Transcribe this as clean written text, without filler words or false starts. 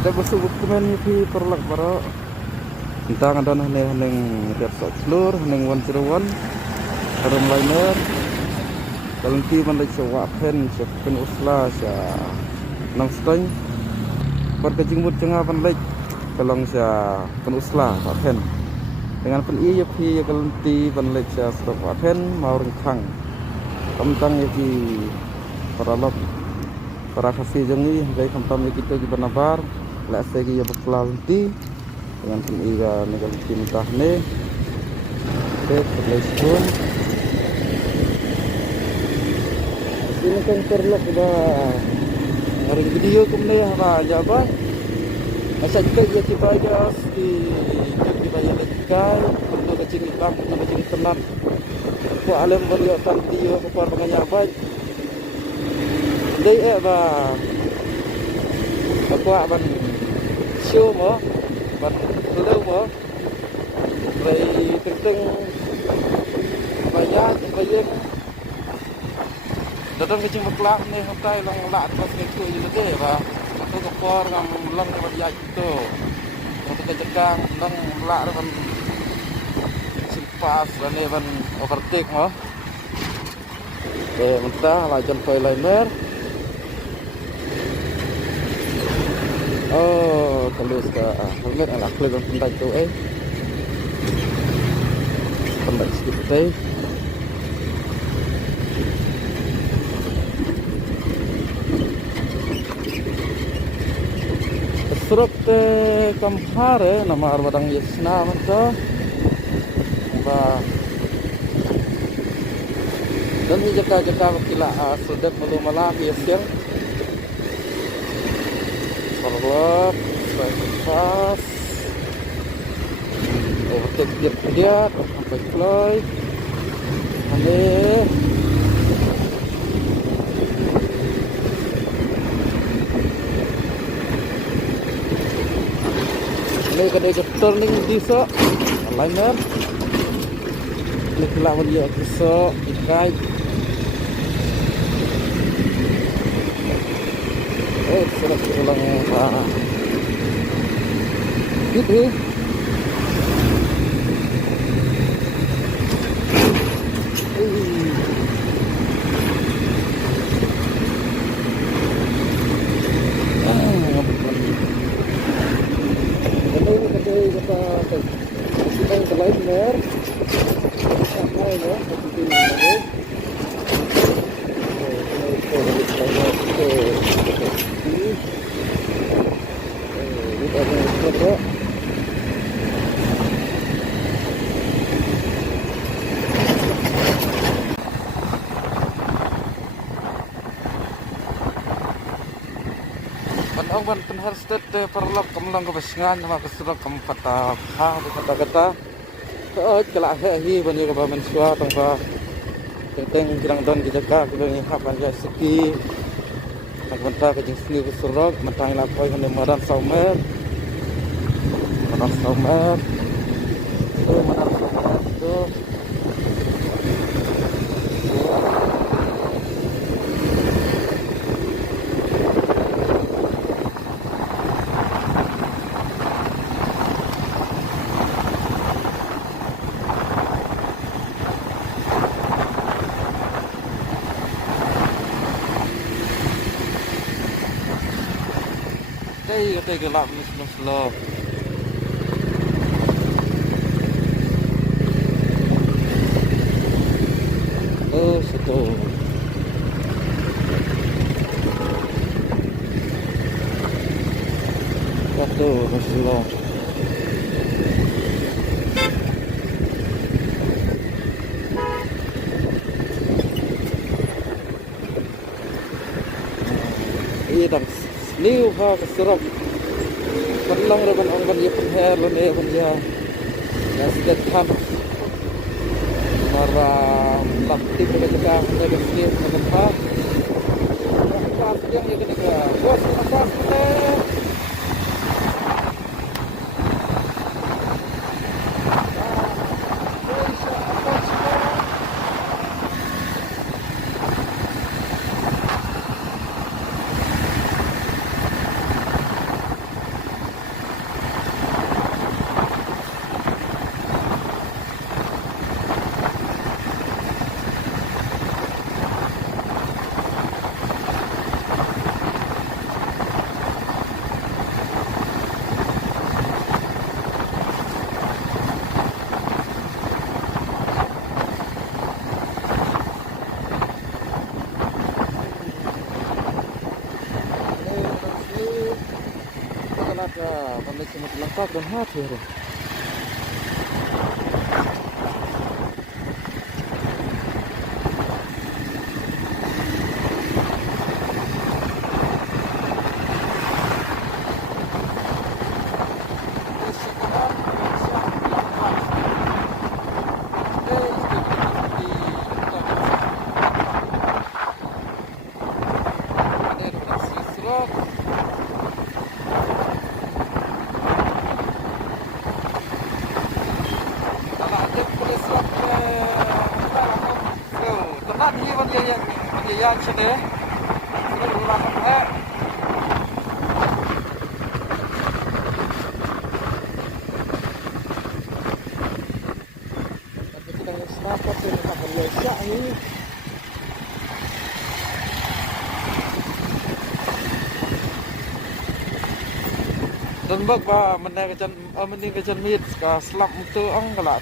Kita busuk dokumen di perlak para tentang ada neng tiap sok telur neng 101 harum liner dalam ti man lek sewa pen usla sa nang steng berkejing mut cenga pan lek kalong sa pen usla pa pen dengan pen iya pi ya kalong ti pan lek sa stop pa pen mau rencang tentang ya ki para lok para kasih jengi dari kampam kita di Banabar lek segi ya beklal ti dengan pen iya negal ti mentah ne pun ini kan perlok dah hari video kemudian apa aja apa masa juga dia tiba aja di bayar lekai untuk kecil bang untuk kecil tenat aku alam beliau tanti aku par banyak apa dai ba aku ban show mo ban lu mo dari teng banyak datang kecing beklak nih hotai lang lak pas itu je ba tu kopor ngam lang ba itu untuk kecekang lang lak kan simpas ane ban overtake mo mentah lajan liner oh kalau helmet ala klip yang pentai tu pentai sedikit teh Surat kamhare nama arbadang yesna manta ba dan jaka kila sudah mulu malah yesyang perlok pas overtake dia sampai fly aneh ini kadang turning diso liner ini kelawan dia diso ikai sudah ulang gitu sedang terliner apa ya seperti ini Ang ban penhar stet perlok kemlang ke besengan nama kesurak kempata ha kata-kata kelak hi banyu ke bamen sua tangpa teng kirang don dijaka ke ni hapan ya seki nak benta ke jing sini kesurak mentang lapoi kan madan saumer tu madan saumer tu kata gelap ni slow. Oh, situ. Satu slow. Ini dah new ha kesurak perlang reban angban ye penher lone ban ya nasdet tham mara bakti berjaga hanya begini tempat apa yang ye kena bos apa ka pandai semut lengkap dan hati. Yan siya deh. Ini ulang eh. Tapi kita harus dapat sih nak berlesa ini. Dan bag ba mending kejan meet ka slap untuk ang kala